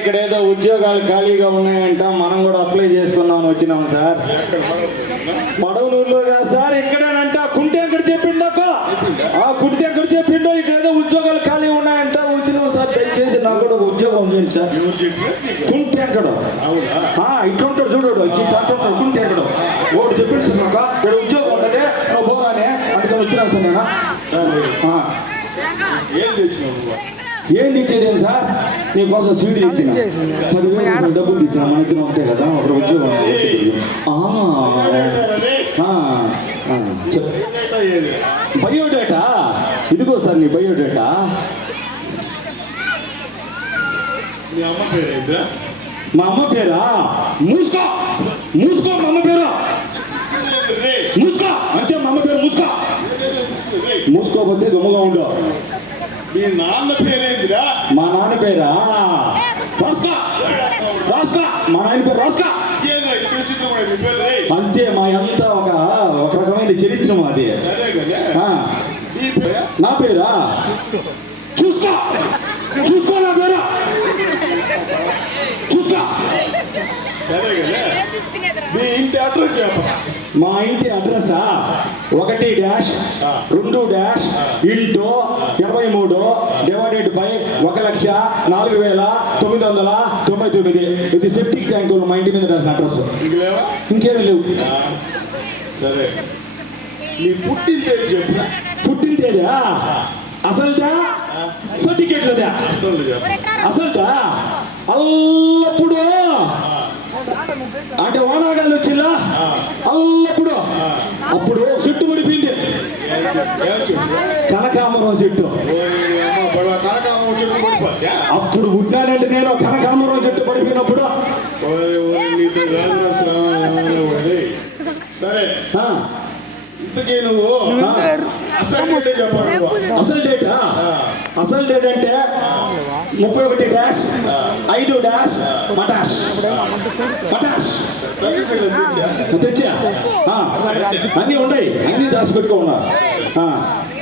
ఇక్కడ ఏదో ఉద్యోగాలు ఖాళీగా ఉన్నాయంట, మనం కూడా అప్లై చేసుకుందామని వచ్చినాం సార్. పడవలూరులో కాదు సార్, ఇక్కడేనంట. కుంటే ఎక్కడ చెప్పిండో, కుంటే ఎక్కడ చెప్పిండో ఇక్కడ ఏదో ఉద్యోగాలు ఖాళీ ఉన్నాయంట, వచ్చినాం సార్. దయచేసి నాకు కూడా ఉద్యోగం చేయండి సార్. కుంటే ఎక్కడ ఇట్లుంటాడు చూడు, ఇట్లా కుంటే ఎక్కడ ఒకటి చెప్పిండు సార్. నాకు ఇక్కడ ఉద్యోగం ఉండదే, నువ్వు పోరానే, అందుకని వచ్చినాను సార్ నేను. ఏం తెచ్చేదేం సార్? నీకోసం స్వీట్ తెచ్చిన, 10,000 డబ్బులు తెచ్చిన. మన ఇద్దరు ఉంటాయి కదా, ఒక ఉద్యోగం. బయోడేటా ఇదిగో సార్, నీ బయోడేటా. మా అమ్మ పేరా? మూసుకో మూసుకో, మా అమ్మ పేరు మూసుకో అంటే మా అమ్మ పేరు మూసుకో. మూసుకోకపోతే గమ్ముగా ఉండు. మీ నాన్న పేరేంటిరా? మా నాన్న పేరా? రాస్కా రాస్కా, మా నాయన పేరు రాస్కా. అంతే, మా అంతా ఒక రకమైన చరిత్ర మాది. నా పేరా? చూసుకో చూసుకో, నా పేరా చూసుకో. సరే కదా, మీ ఇంటి అడ్రస్ చెప్పరా? మా ఇంటి అడ్రస్సా? 1-2-2 ఇంటూ 23 డివైడెడ్ బై 1,04,999. ఇది సెప్టిక్ ట్యాంకులు మా ఇంటి మీద రాసిన అడ్రస్. ఇంకేమీ లేవు. సరే, నీ పుట్టిన తేదీ చెప్పు. పుట్టిన తేదా? అసలుదా సర్టిఫికేట్లదా? అసలుదా అల్లప్పుడు అంటే ఓనాగాలు వచ్చిందా అల్లప్పుడు. అప్పుడు చెట్టు పడిపోయింది, కనకాంబరం చెట్టు. అప్పుడు పుట్టినానంటే నేను కనకాంబరం చెట్టు పడిపోయినప్పుడు. సరే, ఇంతకీ నువ్వు అసలు డేటా? అసలు డేట్ అంటే 31-5- మటాష్ మటాష్ తెచ్చా. అన్నీ ఉన్నాయి, అన్నీ దాచి పెట్టుకో ఉన్నా.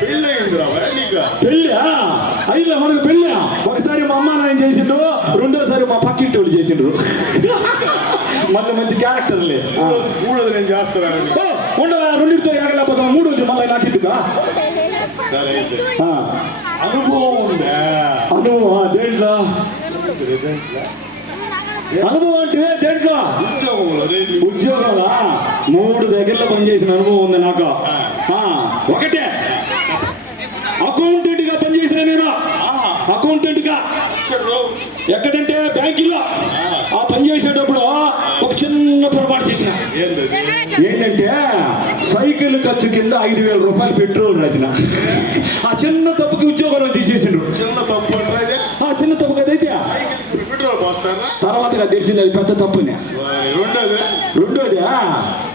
పెళ్ళి అయినా మనకు పెళ్ళి. ఒకసారి మా అమ్మ నాయన చేసిండ్రు, రెండోసారి మా పక్కింటి వాళ్ళు చేసిండ్రు. మళ్ళీ మంచి క్యారెక్టర్లే. నేను చేస్తాను ఉండదా, రెండింటితో ఎగలేకపోతాం, మూడోది మళ్ళీ నాకెందుకా? అనుభవం ఉందా? అనుభవం దేంట్లో? అనుభవం అంటే దేంట్లో? ఉద్యోగంలా 3 దగ్గరలో పనిచేసిన అనుభవం ఉంది నాకు. ఒకటే అకౌంటెంట్ గా పనిచేసిన నేను. అకౌంటెంట్ గా ఎక్కడంటే బ్యాంకులో. ఆ పని చేసేటప్పుడు ఒక చిన్న పొరపాటు చేసిన. ఏంటంటే సైకిల్ ఖర్చు కింద 5,000 రూపాయలు పెట్రోల్ రాసిన. ఆ చిన్న తప్పుకి ఉద్యోగం తీసేసిండ్రు. చిన్న తప్పు కదైతే తర్వాత తెలిసింది అది పెద్ద తప్పుని. రెండోది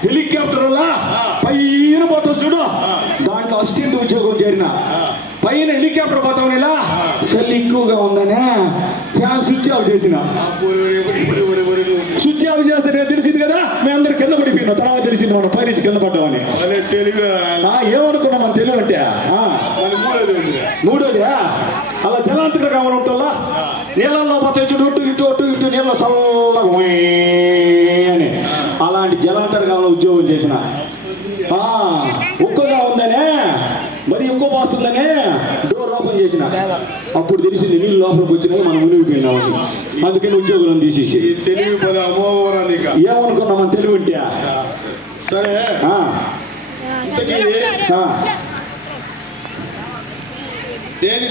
హెలికాప్టర్ వల్ల పైన పోతాం చూడు, దాంట్లో అసిస్టెంట్ ఉద్యోగం చేరిన. పైన హెలికాప్టర్ పోతాం, ఇలా చలి ఎక్కువగా ఉందనే ఫ్యాన్ స్విచ్ ఆఫ్ చేసిన. స్విచ్ ఆఫ్ చేస్తే తెలిసింది కదా, మేము అందరు కింద పడిపోయినాం. తర్వాత తెలిసింది మనం పైనుంచి కింద పడ్డామని. ఏమనుకున్నాం మన తెలుగు అంటే. మూడోది అలా జలాంతర కావాలి ఉంటుందా, నీళ్ళల్లో పోతాయి చూడు, ఇటు నీళ్ళ చల్లగా అని. అలాంటి జలాంతర కాలంలో ఉద్యోగం చేసిన. ఉక్కగా ఉందనే, మరి ఎక్కువ పోస్తుందనే డోర్ ఓపెన్ చేసిన. అప్పుడు తెలిసింది నీళ్ళు లోపలికి వచ్చినాయి, మనం మునిగిపోయినామని. అందుకని ఉద్యోగులను తీసేసి. ఏమనుకున్నాం మన తెలుగు అంటే. సరే, దేని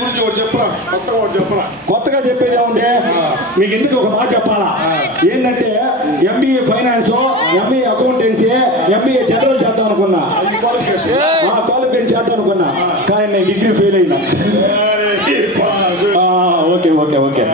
గురించి ఒకటి చెప్పరా, కొత్తగా ఒకటి చెప్పరా. కొత్తగా చెప్పేది ఏముంది మీకు, ఎందుకు ఒక మాట చెప్పాలా. ఏంటంటే MBA finance, MBA accountancy, MBA general చేద్దాం అనుకున్నా, క్వాలిఫికేషన్ చేద్దాం అనుకున్నా. కానీ నేను డిగ్రీ ఫెయిల్ అయినా. Okay okay okay.